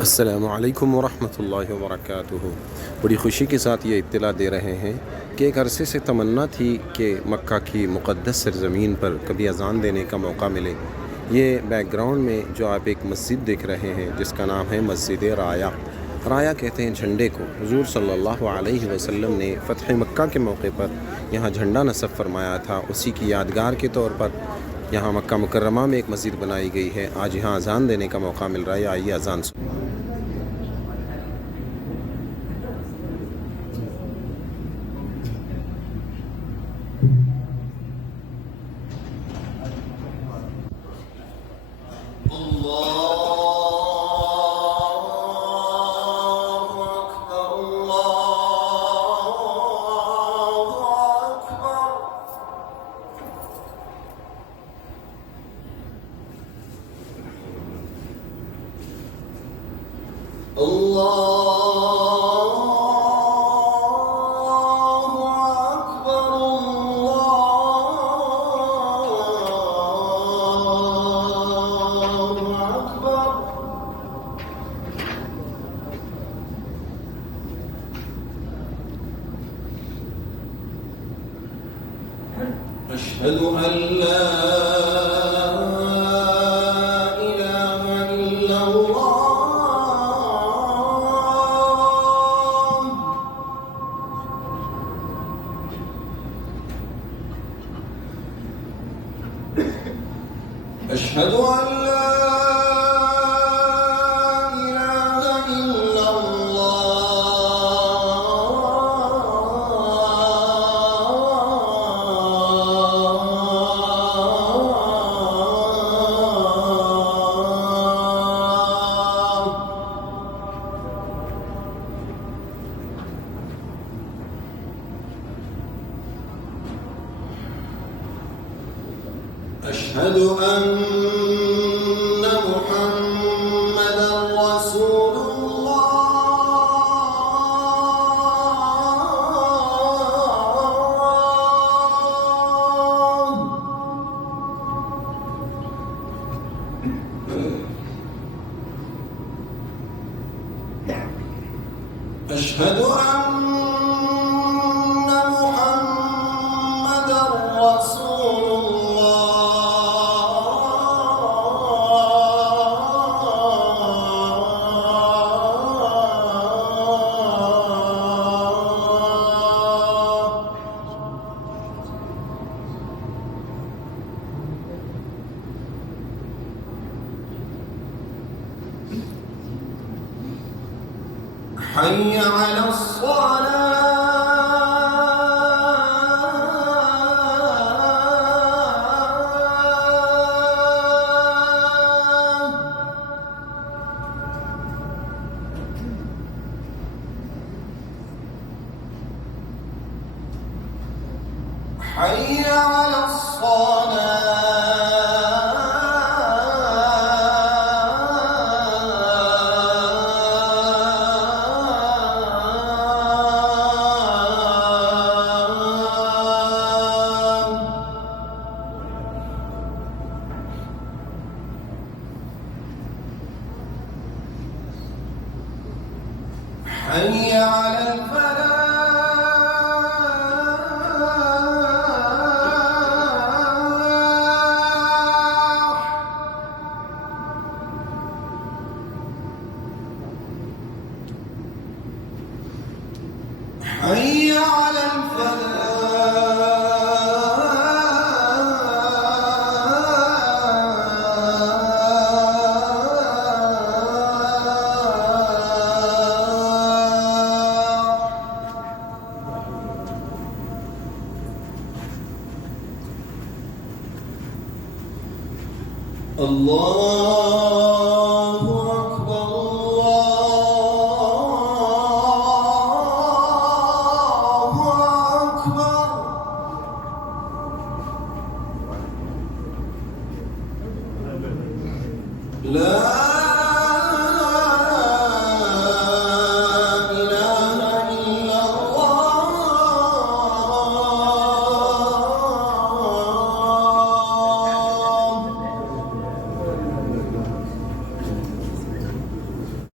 अस्सलामुअलैकुम वरहमतुल्लाहि वबरकातुहू। बड़ी ख़ुशी के साथ ये इत्तला दे रहे हैं कि एक अरसे से तमन्ना थी कि मक्का की मुक़द्दस सरज़मीन पर कभी अज़ान देने का मौका मिले। ये बैकग्राउंड में जो आप एक मस्जिद देख रहे हैं जिसका नाम है मस्जिद राया। राया कहते हैं झंडे को। हुज़ूर सल्लल्लाहु अलैहि वसल्लम ने फ़तह मक्का के मौके पर यहाँ झंडा नस्ब फरमाया था। उसी की यादगार के तौर पर यहाँ मक्का मुकर्रमा में एक मस्जिद बनाई गई है। आज यहाँ अज़ान देने का मौका मिल रहा है। आइए अज़ान सुन। أشهد أن لا إله إلا الله أشهد أن لا إله إلا أشهد أن محمدًا رسول الله أشهد أن محمدًا رسول حي على الصلاة حي على حي على الفلاح حي على الفلاح الله